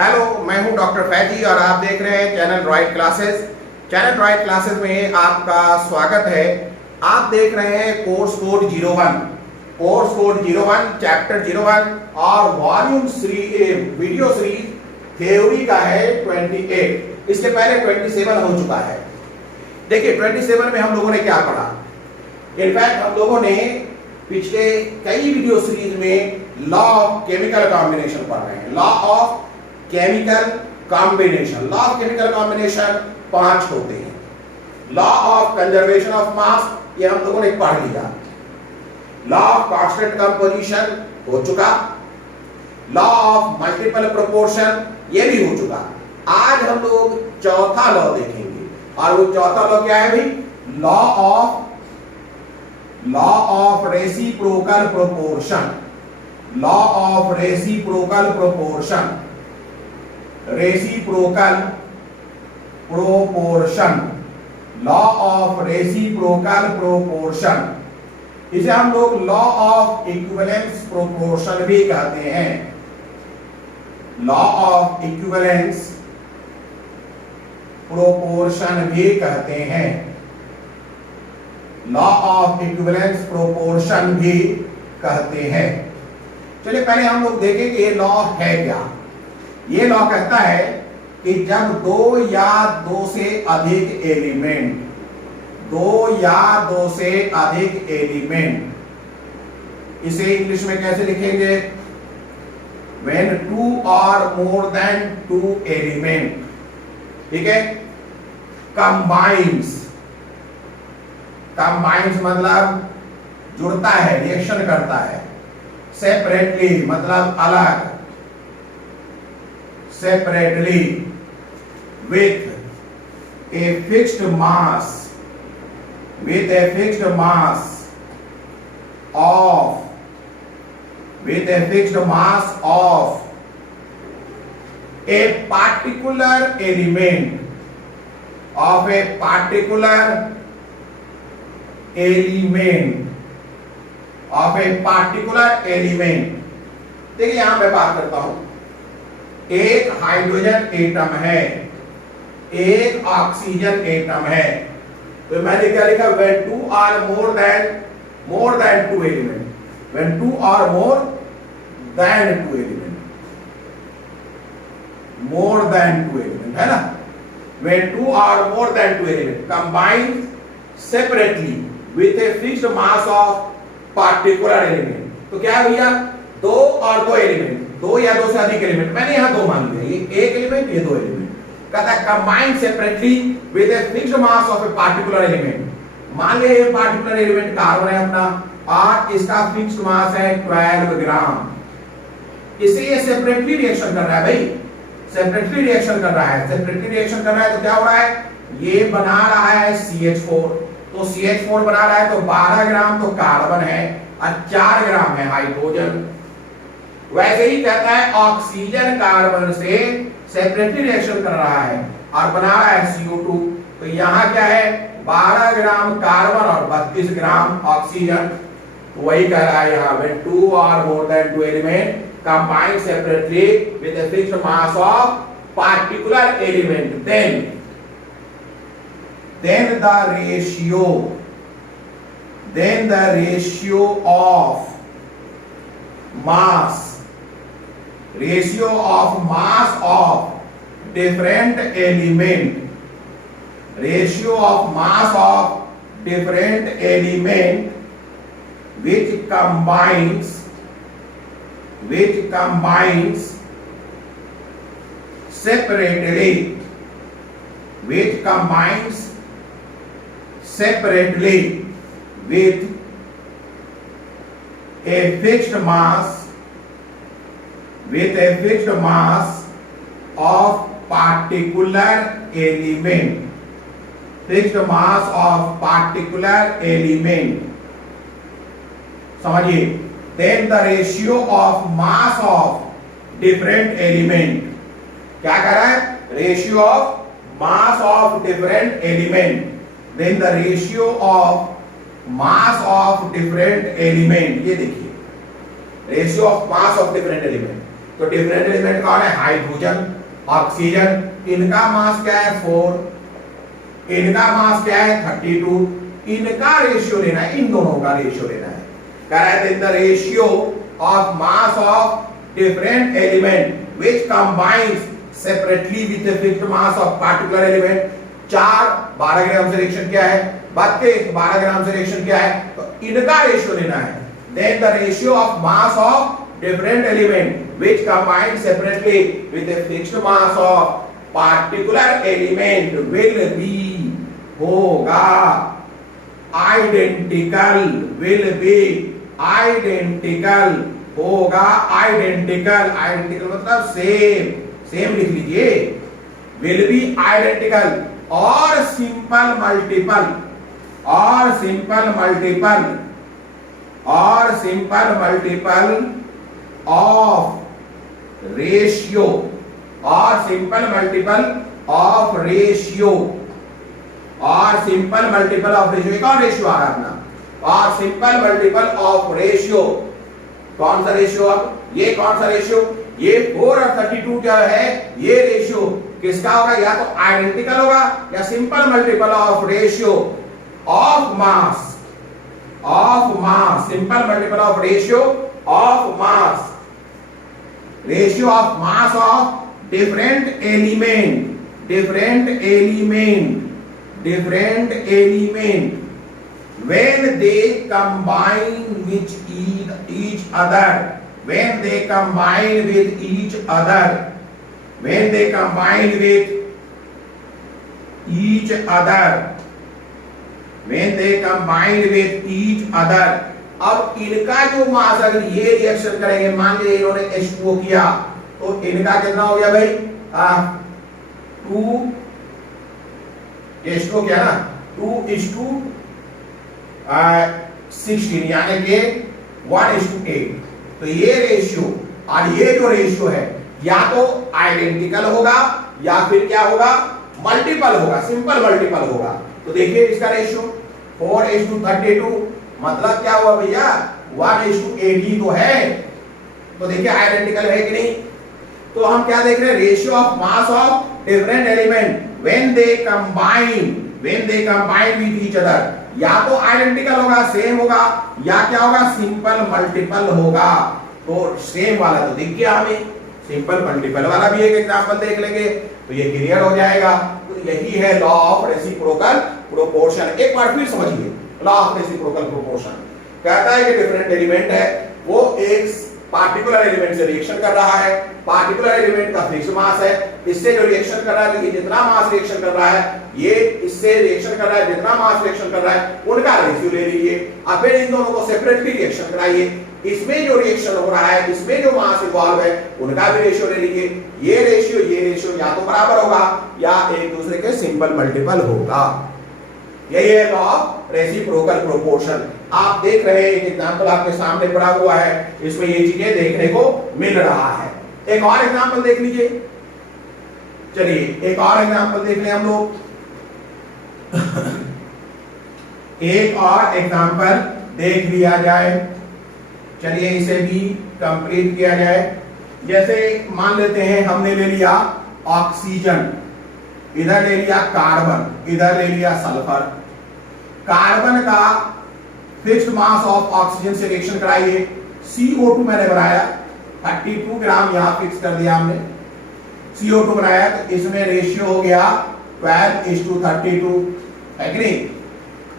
Hello, मैं हूं doctor Faizi और आप देख रहे हैं channel right classes. Channel right classes में आपका स्वागत है। आप देख रहे हैं कोर्स कोड 01 चैप्टर 01 और वॉल्यूम 3 वीडियो सीरीज थ्योरी का है 28। इसके पहले 27 हो चुका है। देखिए 27 में हम लोगों ने क्या पढ़ा। इनफैक्ट हम लोगों ने पिछले कई वीडियो सीरीज में लॉ ऑफ केमिकल कॉम्बिनेशन पढ़ रहे हैं। लॉ ऑफ केमिकल कॉम्बिनेशन 5 होते हैं। Law of conservation of mass ये हम लोगों ने पढ़ लिया। लॉ ऑफ कांस्टेंट कंपोजिशन हो चुका। लॉ ऑफ मल्टीपल प्रोपोर्शन ये भी हो चुका। आज हम लोग चौथा लॉ देखेंगे और वो चौथा लॉ क्या है भाई? Law of reciprocal proportion. Law of reciprocal proportion. Reciprocal proportion. Law of reciprocal proportion इसे हम लोग लॉ ऑफ इक्विवेलेंस प्रोपोर्शन भी कहते हैं। लॉ ऑफ इक्विवेलेंस प्रोपोर्शन भी कहते हैं। लॉ ऑफ इक्विवेलेंस प्रोपोर्शन भी कहते हैं। चलिए पहले हम लोग देखें कि ये लॉ है क्या। ये लॉ कहता है कि जब 2 या 2 से अधिक एलिमेंट 2 या 2 से अधिक एलिमेंट, इसे इंग्लिश में कैसे लिखेंगे? When 2 or more than 2 element, ठीक है, कंबाइंस मतलब जुड़ता है, रिएक्शन करता है। सेपरेटली मतलब अलग, separately with a fixed mass of a particular element देखिए यहां मैं बात करता हूं। एक हाइड्रोजन एटम है, एक ऑक्सीजन एटम है, तो मैंने क्या लिखा? when 2 are more than 2 element. when 2 are more than 2 element, है ना? when 2 are more than 2 element combined separately with a fixed mass of particular element, तो क्या है भैया? 2 और 2 एलिमेंट, 2 या 2 से अधिक एलिमेंट, मैंने यहां 2 मान लिया, ये 1 एलिमेंट, ये 2 एलिमेंट। कहता है combined separately with a fixed mass of a particular element. मान लिया ये पार्टिकुलर एलिमेंट कार्बन है अपना और इसका फिक्स्ड मास है 12 ग्राम। इसे ये सेपरेटली रिएक्शन कर रहा है भाई, सेपरेटली रिएक्शन कर रहा है। तो क्या हो रहा है? ये बना रहा है CH4, तो CH4 बना रहा है तो 12 ग्राम तो कार्बन है और 4 ग्राम है हाइड्रोजन। वैसे ही कहता है ऑक्सीजन कार्बन से सेपरेटली रिएक्शन कर रहा है और बना रहा है CO2, तो यहां क्या है? 12 ग्राम कार्बन और 32 ग्राम ऑक्सीजन। तो वही कह रहा है यहां when 2 or more than 2 element combined separately with a fixed mass of particular element, then the ratio of mass of different element which combines separately with a fixed mass of particular element, समझिए। then the ratio of mass of different element, क्या कर रहा है? ratio of mass of different element, then the ratio of mass of different element, ये देखिए ratio of mass of different element. तो different element कौन है? Hydrogen, oxygen. इनका मास क्या है? 4, इनका मास क्या है? 32। इनका रेशियो लेना है, इन दोनों का रेशियो लेना है। कह रहा है the ratio of mass of different element which combines separately with the fixed mass of particular element. 4 12 ग्राम से रिएक्शन किया है, 32 12 ग्राम से रिएक्शन किया है, तो इनका रेशियो लेना है। Then the ratio of mass of different element which combined separately with a fixed mass of particular element will be होगा identical, will be identical, होगा identical, identical मतलब सेम, सेम लिख लीजिए, will be identical और simple multiple, और simple multiple, और simple multiple of ratio, or simple multiple of ratio, और simple multiple of ratio, एक और रेशियो आ रहा है अपना, और simple multiple of ratio। कौन सा रेशियो? अब ये कौन सा रेशियो? ये 4 और 32 क्या है? ये रेशियो किसका होगा? या तो आइडेंटिकल होगा या simple multiple of ratio of mass, of mass, simple multiple of ratio of mass, ratio of mass of different element, different element, different element when they combine with each other, when they combine with each other, when they combine with each other, when they combine with each other। अब इनका जो मास अगर ये reaction करेंगे, मान लीजिए इन्होंने H2O किया, तो इनका कितना हो गया भाई? 2 H2O किया ना, 2:16 यानी कि 1:8। तो ये रेशियो और ये जो रेशियो है या तो आइडेंटिकल होगा या फिर क्या होगा? मल्टीपल होगा, सिंपल मल्टीपल होगा। तो देखिए इसका रेशियो 4:32 मतलब क्या हुआ भैया? 1:8 ही तो है। तो देखिए आइडेंटिकल है कि नहीं? तो हम क्या देख रहे हैं? Ratio of mass of different element when they combine, when they combine with each other. या तो आइडेंटिकल होगा, सेम होगा, या क्या होगा? सिंपल मल्टीपल होगा। तो सेम वाला तो दिख गया हमें, सिंपल मल्टीपल वाला भी एक एग्जांपल देख लेंगे तो ये क्लियर हो जाएगा। तो यही है लॉ ऑफ रेसिप्रोकल प्रोपोर्शन। एक बार फिर समझिए, लॉ ऑफ रेसिप्रोकल प्रोपोर्शन कहता है कि डिफरेंट एलिमेंट है, वो एक पार्टिकुलर एलिमेंट से रिएक्शन कर रहा है, पार्टिकुलर एलिमेंट का फिक्स मास है, इससे जो रिएक्शन कर रहा है, ये जितना मास रिएक्शन कर रहा है, ये इससे रिएक्शन कर रहा है, जितना मास रिएक्शन कर रहा है, उनका रेशियो ले लीजिए। अब फिर इन दोनों को सेपरेटली रिएक्शन कराइए, इसमें जो रिएक्शन हो रहा है, इसमें जो मास इन्वॉल्व है, उनका भी रेशियो ले लीजिए। ये रेशियो या तो बराबर होगा या एक दूसरे के सिंपल मल्टीपल होगा। यही है लॉ ऑफ रेसिप्रोकल प्रोपोर्शन। आप देख रहे हैं एक एग्जांपल आपके सामने पड़ा हुआ है, इसमें ये चीजें देखने को मिल रहा है। एक और एग्जांपल देख लीजिए, चलिए एक और एग्जांपल देख लें हम लोग। एक और एग्जांपल देख लिया जाए, चलिए इसे भी कंप्लीट किया जाए। जैसे मान लेते हैं हमने ले लिया ऑक्सीजन, इधर ले लिया कार्बन, इधर ले लिया सल्फर। कार्बन का फिक्स्ड मास ऑफ ऑक्सीजन से रिएक्शन कराइए। CO2 मैंने बनाया 32 ग्राम, यहां फिक्स कर दिया हमने। CO2 बनाया तो इसमें रेशियो हो गया 12:32, है कि नहीं?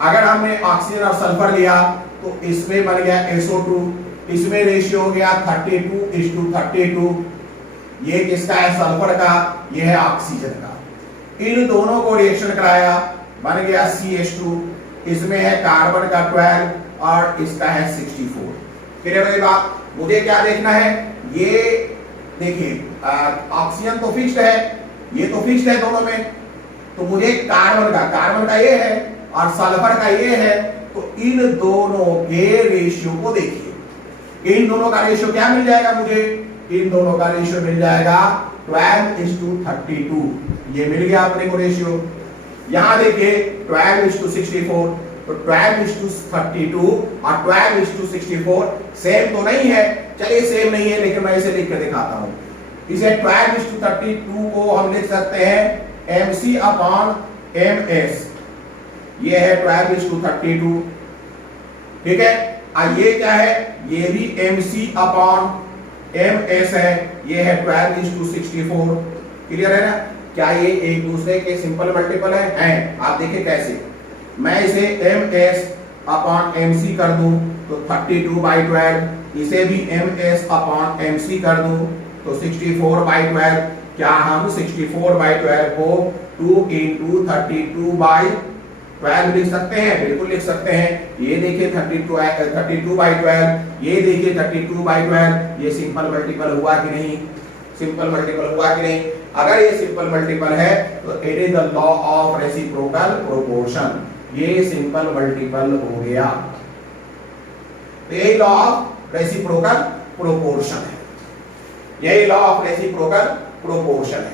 अगर हमने ऑक्सीजन और सल्फर लिया तो इसमें बन गया SO2, इसमें रेशियो हो गया 32:32। ये किसका है? सल्फर का, ये है ऑक्सीजन का। इन दोनों को रिएक्शन कराया, बन गया CH2, इसमें है कार्बन का 12 और इसका है 64। क्लियर है बात? मुझे क्या देखना है? ये देखिए ऑक्सीजन तो फिक्स्ड है, ये तो फिक्स्ड है दोनों में, तो मुझे कार्बन का ये है और सल्फर का ये है, तो इन दोनों के रेशियो को देखिए। इन दोनों का रेशियो क्या मिल जाएगा मुझे? इन दोनों का रेशियो मिल जाएगा 12:32। ये मिल गया अपने को रेशियो। यहां देखिए 12:64, तो 12:32 और 12:64 सेम तो नहीं है, चलिए सेम नहीं है लेकिन मैं इसे लिख के दिखाता हूं। इसे 12:32 को हम लिख सकते हैं mc अपॉन ms, ये है 12:32, ठीक है। ये क्या है, ये भी mc अपॉन ms है, ये है 12:64, क्लियर है ना। क्या ये एक दूसरे के सिंपल मल्टीपल है? हैं। आप देखिए कैसे, मैं इसे ms अपॉन mc कर दूं तो 32/12, इसे भी ms अपॉन mc कर दूं तो 64/12। क्या हम 64/12 को 2 × 32/12 लिख सकते हैं? बिल्कुल लिख सकते हैं। ये देखिए 32/12, ये देखिए 32/12, ये सिंपल मल्टीपल हुआ कि नहीं? सिंपल मल्टीपल हुआ कि नहीं? अगर ये सिंपल मल्टीपल है तो it is the law of reciprocal proportion, ये सिंपल मल्टीपल हो गया। तो यही लॉ ऑफ रेसिप्रोकल प्रोपोर्शन है, यही लॉ ऑफ रेसिप्रोकल प्रोपोर्शन है।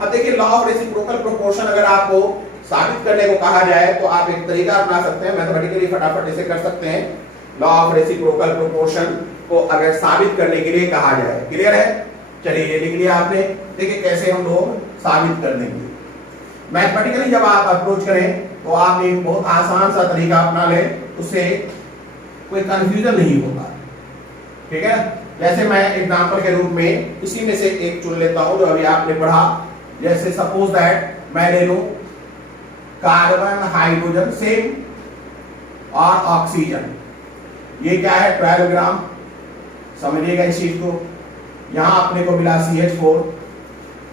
अब देखिए लॉ ऑफ रेसिप्रोकल प्रोपोर्शन अगर आपको साबित करने को कहा जाए तो आप एक तरीका अपना सकते हैं, मैथमेटिकली फटाफट इसे कर सकते हैं। लॉ ऑफ रेसिप्रोकल प्रोपोर्शन को अगर साबित करने के लिए कहा जाए, क्लियर है? चलिए ये लिख लिया आपने। देखिए कैसे हम लोग साबित कर देंगे। मैथमेटिकली जब आप अप्रोच करें तो आप एक बहुत आसान सा तरीका अपना लें, उससे कोई कंफ्यूजन नहीं होता, ठीक है। जैसे मैं एग्जांपल के रूप में इसी में से एक चुन लेता हूं जो अभी आपने पढ़ा। जैसे सपोज दैट मैं ले लूं कार्बन, हाइड्रोजन सेम और ऑक्सीजन, ये क्या है 12 ग्राम, समझिएगा इस चीज को। यहां अपने को मिला CH4,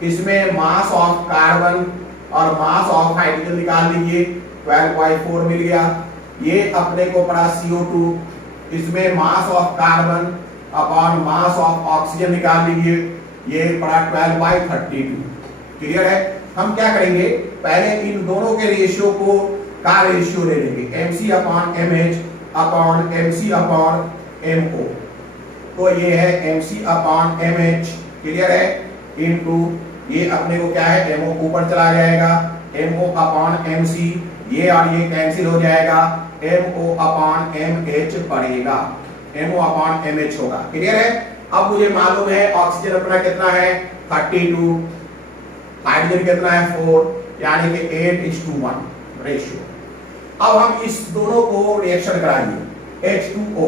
इसमें मास ऑफ कार्बन और मास ऑफ हाइड्रोजन निकाल लीजिए, 12.4 मिल गया। ये अपने को पड़ा CO2, इसमें मास of carbon upon mass of oxygen निकाल लीजिए, ये पड़ा 12/32, क्लियर है। हम क्या करेंगे, पहले इन दोनों के रेशियो को का रेशियो ले लेंगे, mc upon mh upon mc upon mo, तो ये है mc अपॉन mh, क्लियर है, इनटू ये अपने को क्या है mo ऊपर चला जाएगा, mo अपॉन mc, ये और ये कैंसिल हो जाएगा, mo अपॉन mh पड़ेगा, mo अपॉन mh होगा, क्लियर है। अब मुझे मालूम है ऑक्सीजन अपना कितना है 32, हाइड्रोजन कितना है 4, यानी कि 8:1 रेशियो। अब हम इस दोनों को रिएक्शन कराएंगे, H2O,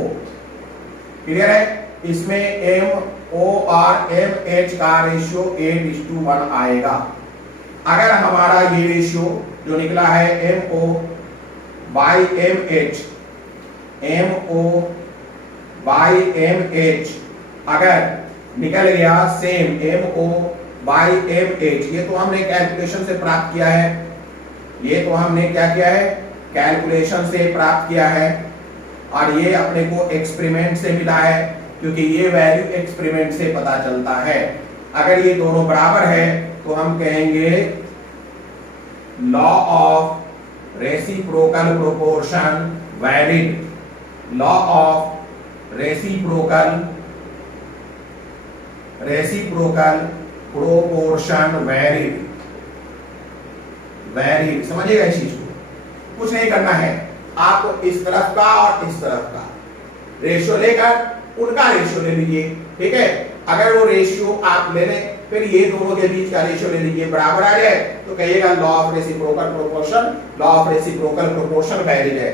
क्लियर है। इसमें MO और MH का रेशियो 8:1 आएगा। अगर हमारा ये रेशियो जो निकला है MO by MH, MO by MH अगर निकल गया सेम MO by MH, ये तो हमने कैलकुलेशन से प्राप्त किया है, ये तो हमने क्या किया है कैलकुलेशन से प्राप्त किया है, और ये अपने को एक्सपेरिमेंट से मिला है, क्योंकि ये वैल्यू एक्सपेरिमेंट से पता चलता है। अगर ये दोनों बराबर है तो हम कहेंगे law of reciprocal proportion valid, law of reciprocal proportion valid, valid, समझिएगा इस चीज को। कुछ नहीं करना है, आपको इस तरफ का और इस तरफ का रेशियो लेकर उनका रेशियो ले लीजिए, ठीक है। अगर वो रेशियो आप ले लें, फिर ये दोनों के बीच का रेशियो ले लीजिए, बराबर आ जाए तो कहिएगा law of reciprocal proportion, law of reciprocal proportion valid है,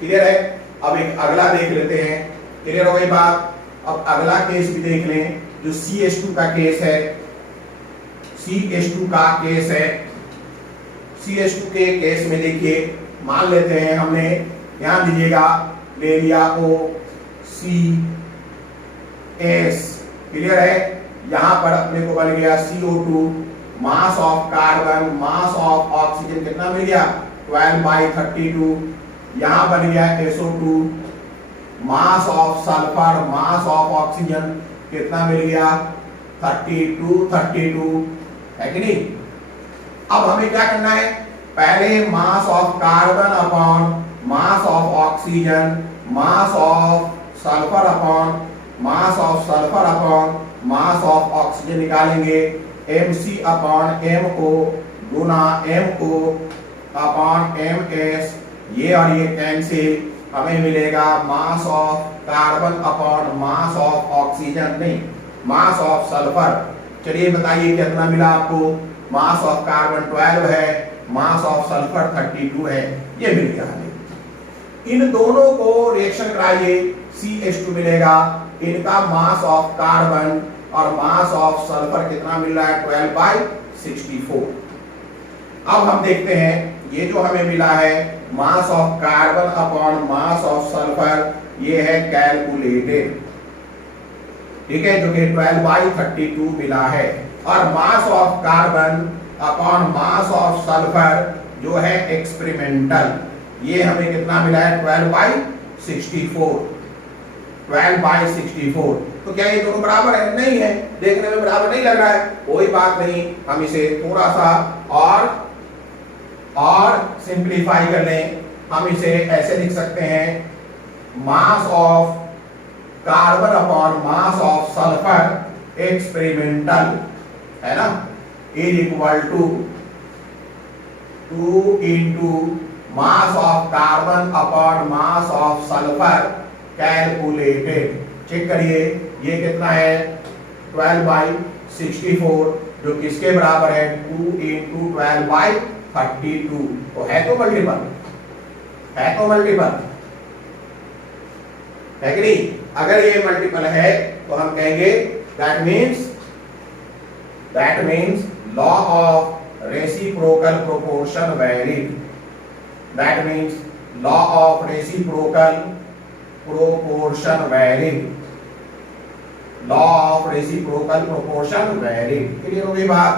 क्लियर है। अब एक अगला देख लेते हैं, क्लियर हो गई बात। अब अगला केस भी देख लें जो CH2 का केस है, CH2 का केस है। CH2 के केस में देखिए, मान लेते हैं हमने, ध्यान दीजिएगा, ले लिया OCS, क्लियर है। यहां पर अपने को बन गया CO2, mass of carbon, mass of oxygen कितना मिल गया 12/32, यहां बन गया SO2, mass of sulphur, mass of oxygen कितना मिल गया 32 है कि नहीं। अब हमें क्या करना है, पहले मास of carbon upon mass of oxygen, mass of sulphur upon mass of sulphur upon mass of oxygen निकालेंगे, mc अपॉन mo गुना mo अपॉन ms, ये और ये कैंसिल, हमें मिलेगा मास of carbon upon mass of oxygen, नहीं मास ऑफ सल्फर। चलिए बताइए कितना मिला आपको। मास ऑफ कार्बन 12 है, मास ऑफ सल्फर 32 है, ये मिल गया हमें। इन दोनों को रिएक्शन कराइए, CH2 मिलेगा। इनका मास ऑफ कार्बन और मास ऑफ सल्फर कितना मिल रहा है, 12/64। अब हम देखते हैं ये जो हमें मिला है मास of carbon upon mass of sulphur, ये है कैलकुलेटेड, ठीक है, जो कि 12/32 मिला है। और मास of carbon upon mass of sulphur जो है एक्सपेरिमेंटल, ये हमें कितना मिला है, 12/64। 12/64। तो क्या ये दोनों बराबर है? नहीं है, देखने में बराबर नहीं लग रहा है, कोई बात नहीं, हम इसे थोड़ा सा और सिंप्लीफाई कर लें। हम इसे ऐसे लिख सकते हैं, mass of carbon upon mass of sulphur experimental, है ना, is equal to 2 into mass of carbon upon mass of sulphur calculated. Check करिए ये कितना है, 12/64, जो किसके बराबर है, 2 इंटू 12/32। तो है तो मल्टीपल, है तो मल्टीपल, है कि नहीं? अगर ये मल्टीपल है तो हम कहेंगे that means law of reciprocal proportion valid. That means law of reciprocal proportion valid, law of reciprocal proportion valid. Clear हो गई बात?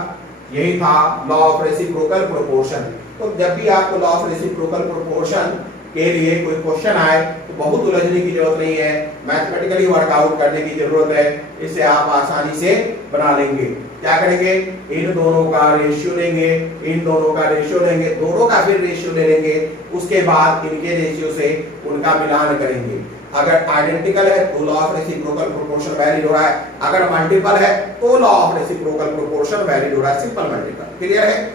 यही था लॉ ऑफ रेसिप्रोकल प्रोपोर्शन। तो जब भी आपको लॉ ऑफ रेसिप्रोकल प्रोपोर्शन के लिए कोई क्वेश्चन आए तो बहुत उलझने की जरूरत नहीं है, मैथमेटिकली वर्कआउट करने की जरूरत है, इससे आप आसानी से बना लेंगे। क्या करेंगे, इन दोनों का रेशियो लेंगे, इन दोनों का रेशियो लेंगे, दोनों का फिर रेशियो ले लेंगे, उसके बाद इनके रेशियो से उनका मिलान करेंगे। अगर आइडेंटिकल है तो law of reciprocal proportion valid हो रहा है, अगर मल्टीपल है तो law of reciprocal proportion valid हो रहा है, सिंपल मल्टीपल। क्लियर है?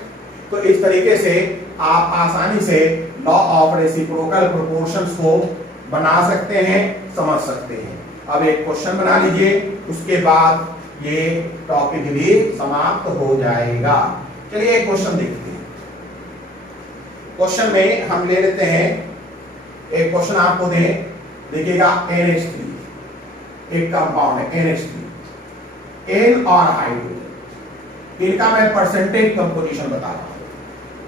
तो इस तरीके से आप आसानी से लॉ ऑफ रेसिप्रोकल प्रोपोर्शंस को बना सकते हैं, समझ सकते हैं। अब एक क्वेश्चन बना लीजिए, उसके बाद ये टॉपिक भी समाप्त हो जाएगा। चलिए एक क्वेश्चन देखते हैं। क्वेश्चन में हम ले लेते हैं, एक क्वेश्चन आपको दें, देखिएगा NH3 एक कंपाउंड है NH3, N और हाइड्रोजन, इनका मैं परसेंटेज कंपोजिशन बता रहा हूं।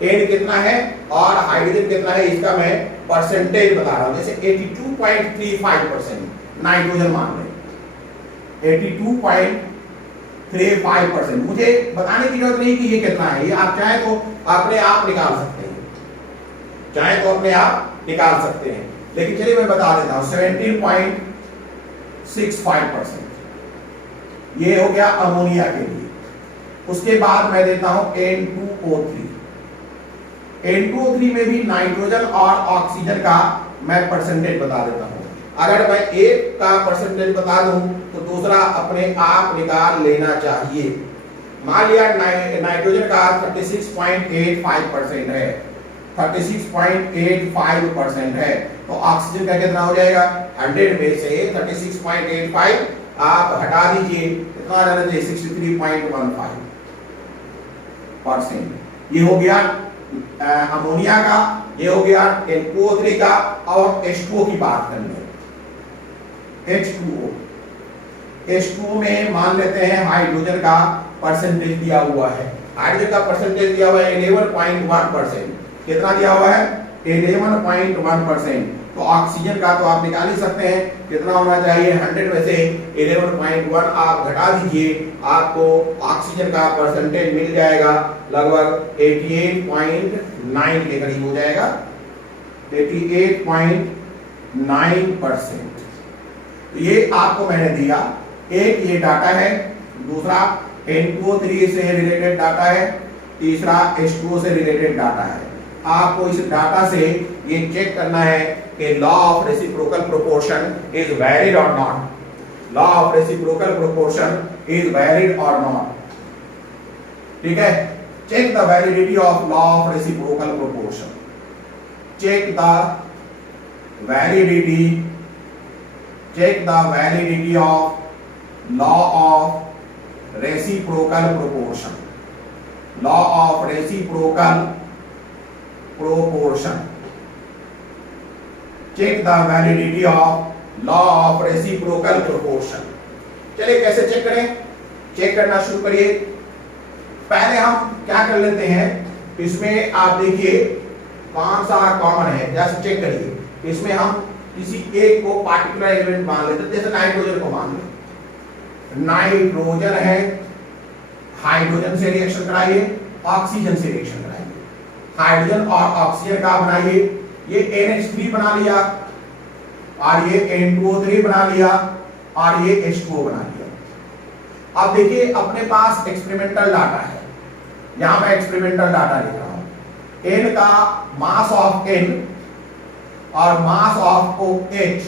N कितना है और हाइड्रोजन कितना है, इसका मैं परसेंटेज बता रहा हूं। जैसे 82.35% नाइट्रोजन मान लें, 82.35%। मुझे बताने की जरूरत नहीं कि ये कितना है, ये आप चाहे तो अपने आप निकाल सकते हैं, चाहे तो अपने आप निकाल सकते हैं, लेकिन चलिए मैं बता देता हूं। 17.65% ये हो गया अमोनिया के लिए। उसके बाद मैं देता हूं N2O3। N2O3 में भी नाइट्रोजन और ऑक्सीजन का मैं परसेंटेज बता देता हूं। अगर मैं एक का परसेंटेज बता दूं तो दूसरा अपने आप निकाल लेना चाहिए। मान लिया नाइट्रोजन का 36.85% है, 36.85% है, तो ऑक्सीजन का कितना हो जाएगा, 100 में से 36.85 आप हटा दीजिए, कितना रहना चाहिए, 63.15%। ये हो गया अमोनिया का, ये हो गया N2O3 का। और H2O की बात कर लें, H2O में मान लेते हैं हाइड्रोजन का परसेंटेज दिया हुआ है, हाइड्रोजन का परसेंटेज दिया हुआ है 11.1%। कितना दिया हुआ है, 11.1%। तो ऑक्सीजन का तो आप निकाल ही सकते हैं, कितना होना चाहिए, 100 में से 11.1 आप घटा दीजिए, आपको ऑक्सीजन का परसेंटेज मिल जाएगा लगभग 88.9 के करीब हो जाएगा, 88.9%। तो ये आपको मैंने दिया, एक ये डाटा है, दूसरा N2O3 से रिलेटेड डाटा है, तीसरा H2O से रिलेटेड डाटा है। आपको इस डाटा से ये चेक करना है कि law of reciprocal proportion is valid और not, law of reciprocal proportion is valid और नॉट। ठीक है, check the validity of law of reciprocal proportion, check the validity check the validity of law of reciprocal proportion. Law of reciprocal proportion. Check the validity of law of reciprocal proportion. चलिए कैसे check करें, check करना शुरू करिए। पहले हम क्या कर लेते हैं, इसमें आप देखिए कौन सा कॉमन है, जैसे चेक करिए। इसमें हम किसी एक को पार्टिकुलर एलिमेंट मान लेते हैं, जैसे नाइट्रोजन को मान लें। नाइट्रोजन है, हाइड्रोजन से रिएक्शन कराइए, ऑक्सीजन से रिएक्शन कराइए। हाइड्रोजन और ऑक्सीजन का बनाइए, ये NH3 बना लिया और ये N2O3 बना लिया और ये H2O बना लिया। अब देखिए अपने पास एक्सपेरिमेंटल डाटा है, यहां मैं एक्सपेरिमेंटल डाटा लिख रहा हूं। N का मास ऑफ N और mass of OH,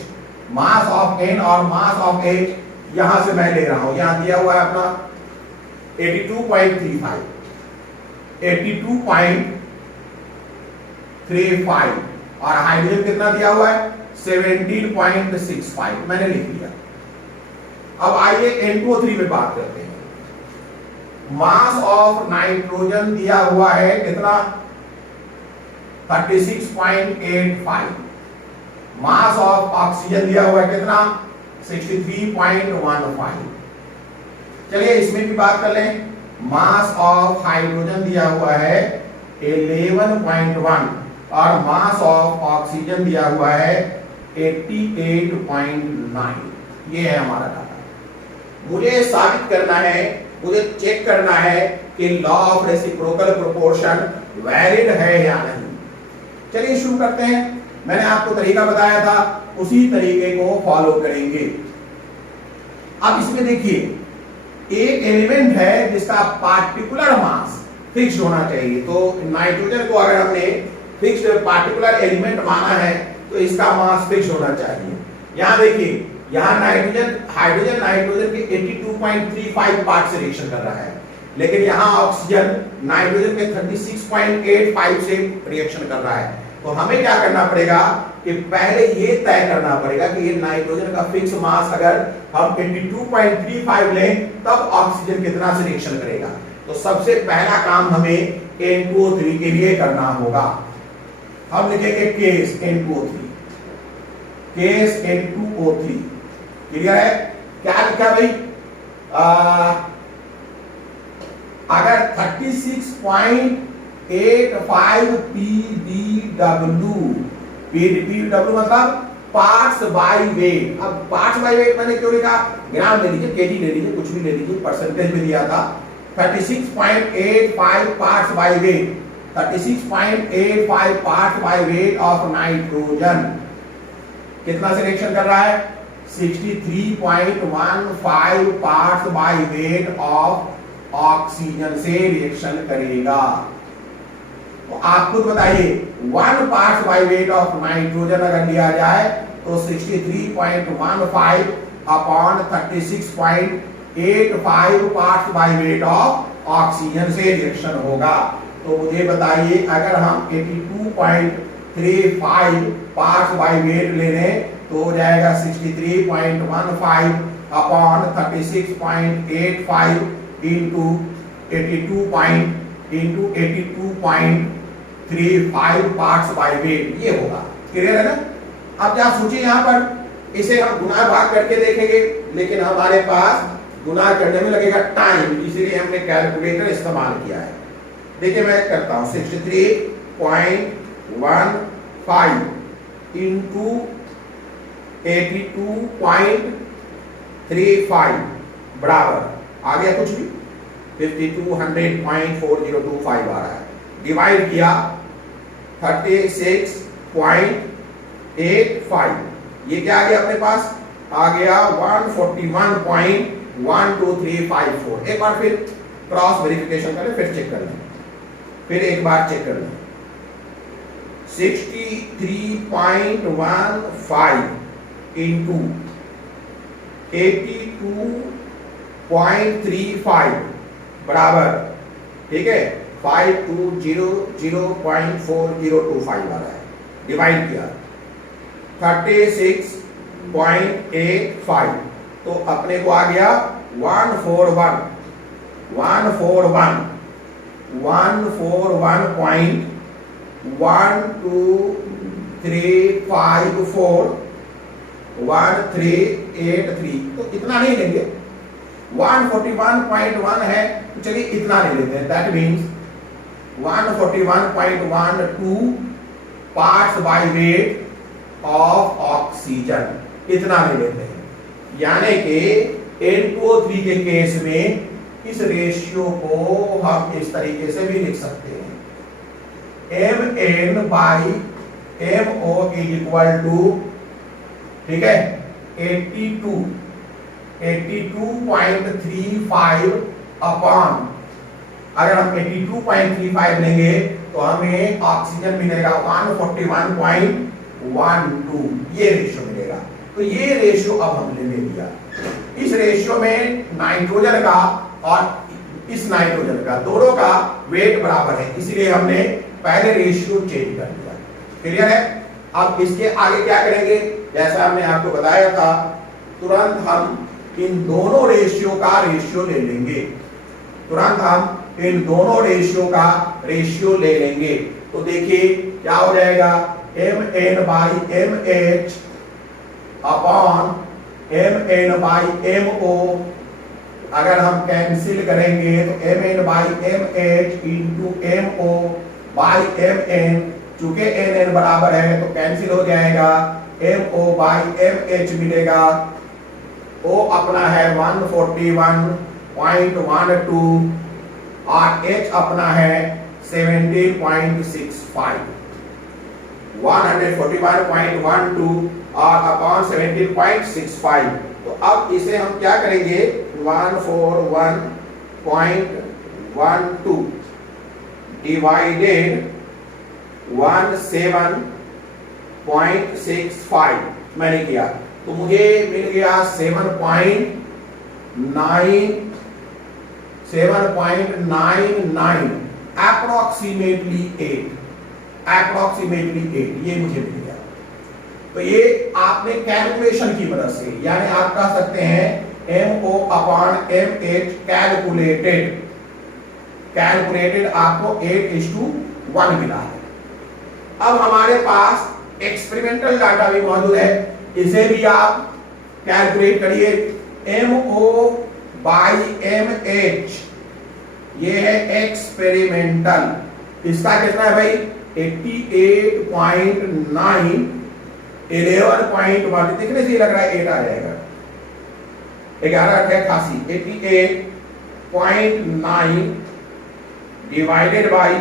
mass of N और मास ऑफ H यहां से मैं ले रहा हूं। यहां दिया हुआ है अपना 82.35, 82.35 और हाइड्रोजन कितना दिया हुआ है 17.65, मैंने लिख लिया। अब आइए N2O3 में बात करते हैं। मास ऑफ नाइट्रोजन दिया हुआ है कितना 36.85, मास ऑफ ऑक्सीजन दिया हुआ है कितना 63.15। चलिए इसमें भी बात कर लें। मास ऑफ हाइड्रोजन दिया हुआ है 11.1 और मास ऑफ ऑक्सीजन दिया हुआ है 88.9। ये है हमारा डाटा। मुझे साबित करना है, मुझे चेक करना है कि law of reciprocal proportion valid है या नहीं। चलिए शुरू करते हैं। मैंने आपको तरीका बताया था, उसी तरीके को फॉलो करेंगे। अब इसमें देखिए एक एलिमेंट है जिसका पार्टिकुलर मास फिक्स्ड होना चाहिए। तो नाइट्रोजन को अगर हमने फिक्स्ड पार्टिकुलर एलिमेंट माना है तो इसका मास फिक्स होना चाहिए। यहां देखिए, यहां नाइट्रोजन हाइड्रोजन नाइट्रोजन के 82.35 पार्ट से रिएक्शन कर रहा है, लेकिन यहां ऑक्सीजन नाइट्रोजन के 36.85 से रिएक्शन कर रहा है। तो हमें क्या करना पड़ेगा कि पहले ये तय करना पड़ेगा कि ये नाइट्रोजन का फिक्स मास अगर हम 82.35 लें तब ऑक्सीजन कितना से रिएक्शन करेगा। तो सबसे पहला काम हमें N2O3 के लिए करना होगा। हम लिखेंगे case N2O3, case N2O3। Clear है? क्या लिखा भाई, अगर 36.85 PdW मतलब पार्ट्स बाय वेट। अब पार्ट्स बाय वेट मैंने क्यों लिखा, ग्राम ले लीजिए, केजी ले लीजिए, कुछ भी ले लीजिए, परसेंटेज में दिया था। 36.85 parts by weight, 36.85 parts by weight of nitrogen कितना से रिएक्शन कर रहा है 63.15 parts by weight of oxygen से रिएक्शन करेगा। तो आप खुद बताइए 1 parts by weight of nitrogen अगर लिया जाए तो 63.15 upon 36.85 parts by weight of oxygen से रिएक्शन होगा। तो मुझे बताइए अगर हम 82.35 पार्ट्स बाय वेट ले लें तो हो जाएगा 63.15 upon 36.85 into 82.35 parts by weight, ये होगा। क्लियर है ना? अब क्या सोचिए, यहां पर इसे हम गुना भाग करके देखेंगे, लेकिन हमारे पास गुना करने में लगेगा टाइम, इसलिए हमने कैलकुलेटर इस्तेमाल किया है। देखिए मैं करता हूं 63.15 इंटू 82.35 बराबर आ गया कुछ भी 5200.4025 आ रहा है। डिवाइड किया 36.85, ये क्या आ गया अपने पास, आ गया 141.12354। एक बार फिर क्रॉस वेरिफिकेशन करें, फिर चेक कर लें, फिर एक बार चेक कर लें। 63.15 इंटू 82.35 बराबर, ठीक है, 5200.4025 आ रहा है। डिवाइड किया 36.85 0.85, तो अपने को आ गया 141.1353 तो इतना नहीं लेंगे, 141.1 है तो चलिए इतना ले लेते हैं, that means 141.12 parts by weight of oxygen, इतना ले लेते हैं। यानी कि N2O3 के केस में इस रेशियो को हम इस तरीके से भी लिख सकते हैं, MN/MO इज इक्वल टू, ठीक है, 82.35 अपॉन, अगर हम 82.35 लेंगे तो हमें ऑक्सीजन मिलेगा 141.12, ये रेशियो मिलेगा। तो ये रेशियो अब हमने ले लिया। इस रेशियो में नाइट्रोजन का और इस नाइट्रोजन का दोनों का वेट बराबर है, इसलिए हमने पहले रेशियो चेंज कर दिया। क्लियर है? अब इसके आगे क्या करेंगे, जैसा हमने आपको बताया था, तुरंत हम इन दोनों रेशियो का रेशियो ले लेंगे, तुरंत हम इन दोनों रेशियो का रेशियो ले लेंगे। तो देखिए क्या हो जाएगा, MN/MH अपॉन MN/MO, अगर हम कैंसिल करेंगे तो MN/MH इंटू MO/MN, चूंकि NN बराबर है तो कैंसिल हो जाएगा, MO/MH मिलेगा, O अपना है 141.12 और H अपना है 17.65, 141.12 और अपॉन 17.65। तो अब इसे हम क्या करेंगे, 141.12 डिवाइडेड 17.65 मैंने किया, तो मुझे मिल गया 7.99 अप्रोक्सीमेटली 8, ये मुझे मिल गया। तो ये आपने कैलकुलेशन की मदद से, यानी आप कह सकते हैं MO/MH कैलकुलेटेड आपको 8:1 मिला है। अब हमारे पास एक्सपेरिमेंटल डाटा भी मौजूद है, इसे भी आप कैलकुलेट करिए। MO/MH ये है एक्सपेरिमेंटल, इसका कितना है भाई, 88.9, 11.1, देखने से लग रहा है 8 आ जाएगा, 11/88, 88.9 डिवाइडेड बाई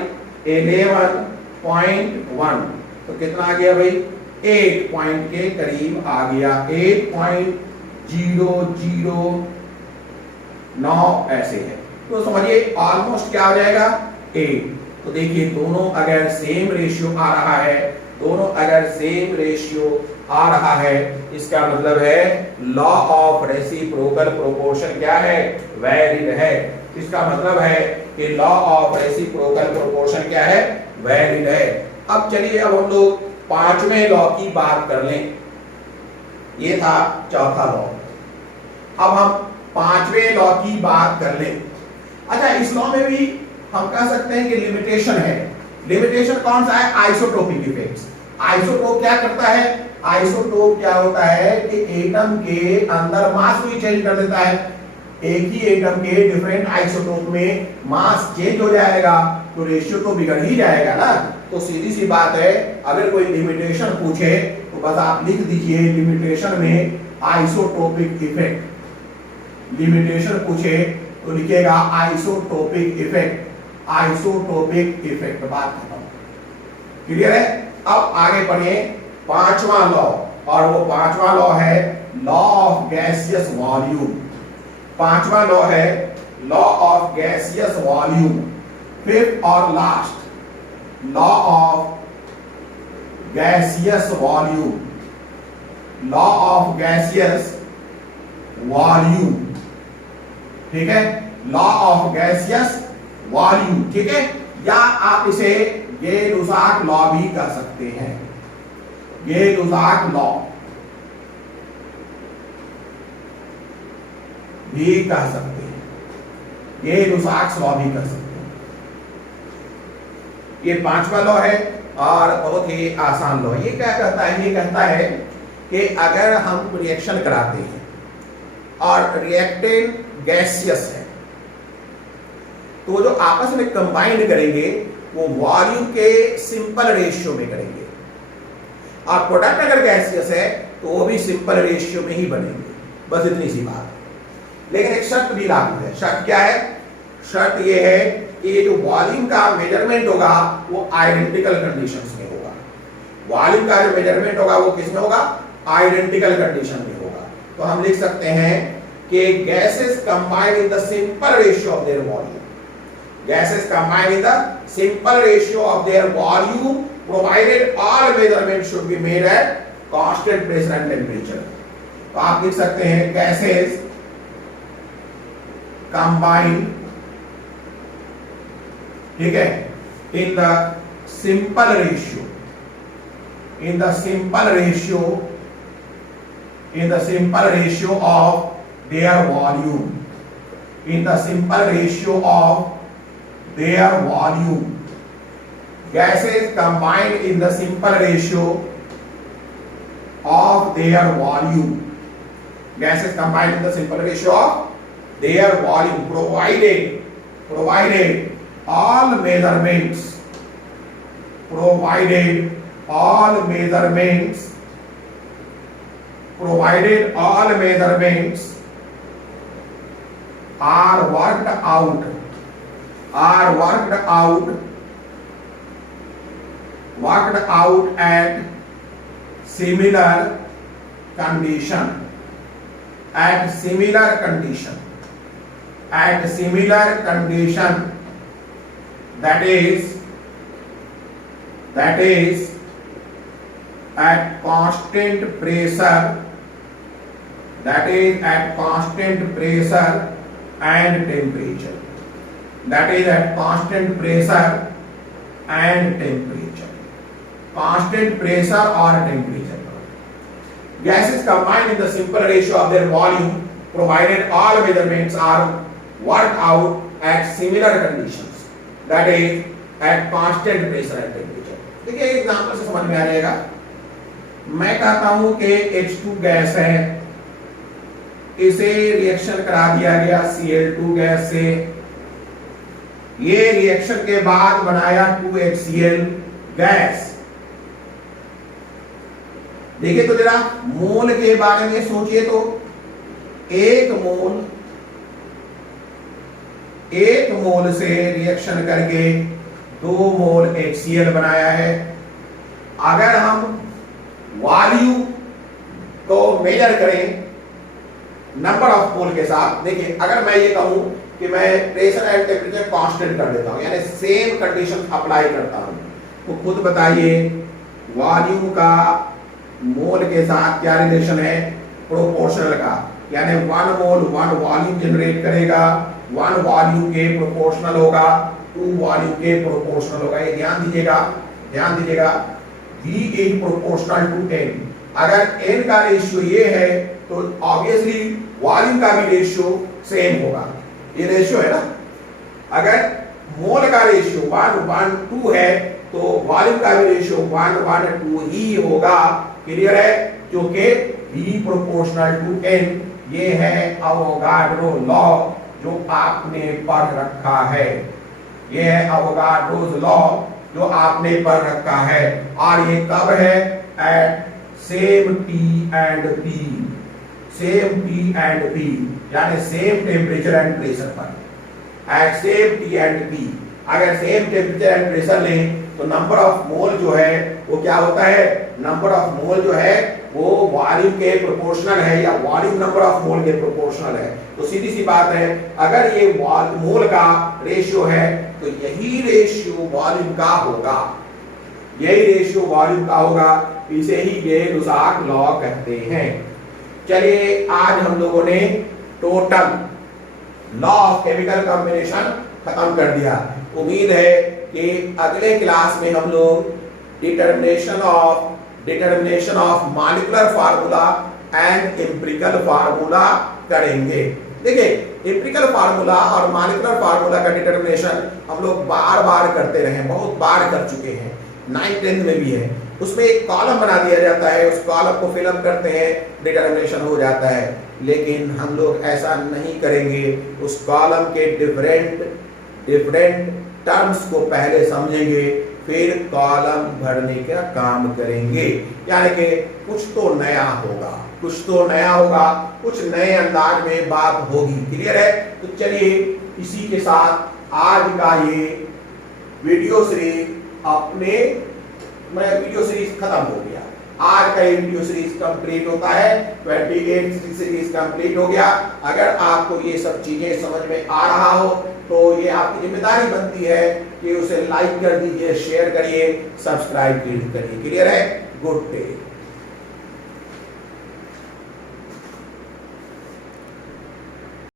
11.1, तो कितना आ गया भाई, 8 पॉइंट के करीब आ गया, 8.009 ऐसे है। तो समझिए ऑलमोस्ट क्या हो जाएगा, 8। तो देखिए दोनों अगर सेम रेशियो आ रहा है, इसका मतलब है लॉ ऑफ रेसिप्रोकल प्रोपोर्शन क्या है, वैलिड है। इसका मतलब है कि लॉ ऑफ रेसिप्रोकल प्रोपोर्शन क्या है, वैलिड है। अब चलिए अब हम लोग पांचवें लॉ की बात कर लें, ये था चौथा लॉ। अब हम पांचवें लॉ की बात कर लें। अच्छा, इस लॉ में भी हम कह सकते हैं कि लिमिटेशन है। लिमिटेशन कौन सा है, आइसोटोपिक इफेक्ट्स। आइसोटोप क्या करता है, आइसोटोप क्या होता है कि एटम के अंदर मास को चेंज कर देता है। एक ही एटम के डिफरेंट आइसोटोप में मास चेंज हो जाएगा तो रेशियो तो बिगड़ ही जाएगा ना। तो सीधी सी बात है, अगर कोई लिमिटेशन पूछे तो बस आप लिख दीजिए लिमिटेशन में आइसोटोपिक इफेक्ट। लिमिटेशन पूछे तो लिखिएगा आइसोटोपिक इफेक्ट, बात खत्म। क्लियर है? अब आगे बढ़े, पांचवा लॉ, और वो पांचवा लॉ है लॉ ऑफ गैसियस वॉल्यूम। पांचवा लॉ है law of gaseous volume. Fifth और last, law of gaseous volume, law of gaseous volume, ठीक है, लॉ ऑफ गैसियस वॉल्यूम, ठीक है। या आप इसे गे-लुसाक लॉ भी कर सकते हैं, गे-लुसाक लॉ। भी कह सकते हैं, ये लुसाक्स लॉ भी कह सकते हैं। ये 5वां लॉ है और बहुत ही आसान लॉ। ये क्या कहता है? ये कहता है कि अगर हम रिएक्शन कराते हैं और रिएक्टेंट गैसियस है तो जो आपस में कंबाइंड करेंगे वो वॉल्यूम के सिंपल रेशियो में करेंगे, और प्रोडक्ट अगर गैसियस है तो वो भी सिंपल रेशियो में ही बनेंगे। बस इतनी सी बात है। लेकिन एक शर्त भी लागू है। शर्त क्या है? शर्त ये है कि ये जो वॉल्यूम का मेजरमेंट होगा वो आइडेंटिकल कंडीशंस में होगा। वॉल्यूम का जो मेजरमेंट होगा वो किस में होगा? आइडेंटिकल कंडीशन में होगा। तो हम लिख सकते हैं कि gases combined in the simple ratio of their volume, gases combined in the simple ratio of their volume provided all measurements should be made at constant pressure and temperature। तो आप लिख सकते हैं gases combined, ठीक है, in the simple ratio, in the simple ratio, in the simple ratio of their volume, in the simple ratio of their volume, gases combined in the simple ratio of their volume, gases combined in the simple ratio of their volume, provided all measurements, provided all measurements, provided all measurements are worked out, are worked out at similar condition, at similar condition, at similar condition, that is at constant pressure, that is at constant pressure and temperature, that is at constant pressure and temperature, constant pressure or temperature. Gases combined in the simple ratio of their volume provided all measurements are worked out at similar conditions, that is at constant pressure and temperature। देखिए example से समझ में आ जाएगा। मैं कहता हूं कि H2 gas है, इसे रिएक्शन करा दिया गया Cl2 गैस से, ये रिएक्शन के बाद बनाया 2HCl गैस। देखिए तो जरा मोल के बारे में सोचिए तो एक मोल से रिएक्शन करके 2 मोल HCl बनाया है। अगर हम वॉल्यूम को मेजर करें नंबर ऑफ मोल के साथ, देखिए अगर मैं ये कहूं कि मैं प्रेशर एंड टेम्परेचर कांस्टेंट कर देता हूं, यानी सेम कंडीशन अप्लाई करता हूं, तो खुद बताइए वॉल्यूम का मोल के साथ क्या रिलेशन है? प्रोपोर्शनल का, यानी 1 मोल 1 वॉल्यूम जनरेट करेगा, 1 वॉल्यूम के प्रोपोर्शनल होगा, 2 वॉल्यूम के प्रोपोर्शनल होगा। ये ध्यान दीजिएगा V is proportional to n। अगर n का रेशियो ये है तो ऑब्वियसली वॉल्यूम का भी रेशियो सेम होगा। ये रेशियो है ना, अगर मोल का रेशियो 1:2 है तो वॉल्यूम का भी रेशियो 1:2 ही होगा। क्लियर है? क्योंकि V प्रोपोर्शनल टू n, ये है अवोगाड्रो लॉ जो आपने पढ़ रखा है, ये है अवोगाड्रोस लॉ जो आपने पढ़ रखा है। और ये कब है? At same T and P, same T and P, यानी सेम टेम्परेचर एंड प्रेशर पर, at same T and P। अगर सेम टेम्परेचर एंड प्रेशर लें तो नंबर ऑफ मोल जो है वो क्या होता है? नंबर ऑफ मोल जो है वो वॉल्यूम के प्रोपोर्शनल है, या वॉल्यूम नंबर ऑफ मोल के प्रोपोर्शनल है। तो सीधी सी बात है, अगर ये मोल का रेशियो है तो यही रेशियो वॉल्यूम का होगा, यही रेशियो वॉल्यूम का होगा। इसे ही ये लुसाक लॉ कहते हैं। चलिए आज हम लोगों ने total law of chemical combination खत्म कर दिया। उम्मीद है कि अगले क्लास में हम लोग determination of molecular formula and empirical formula करेंगे। देखिए एम्पिरिकल फार्मूला और मॉलिक्यूलर फार्मूला का डिटर्मिनेशन हम लोग बार बार करते रहे, बहुत बार कर चुके हैं, 9th 10th में भी है। उसमें एक कॉलम बना दिया जाता है, उस कॉलम को फिल अप करते हैं, डिटर्मिनेशन हो जाता है। लेकिन हम लोग ऐसा नहीं करेंगे, उस कॉलम के डिफरेंट टर्म्स को पहले समझेंगे, फिर कॉलम भरने का काम करेंगे। यानी कि कुछ तो नया होगा, कुछ नए अंदाज में बात होगी। क्लियर है? तो चलिए इसी के साथ आज का ये वीडियो सीरीज वीडियो सीरीज खत्म हो गया। आज का ये वीडियो सीरीज कंप्लीट होता है, 28 सीरीज कंप्लीट हो गया। अगर आपको ये सब चीजें समझ में आ रहा हो तो ये आपकी जिम्मेदारी बनती है कि उसे लाइक कर दीजिए, शेयर करिए, सब्सक्राइब करिए। क्लियर है? Good day.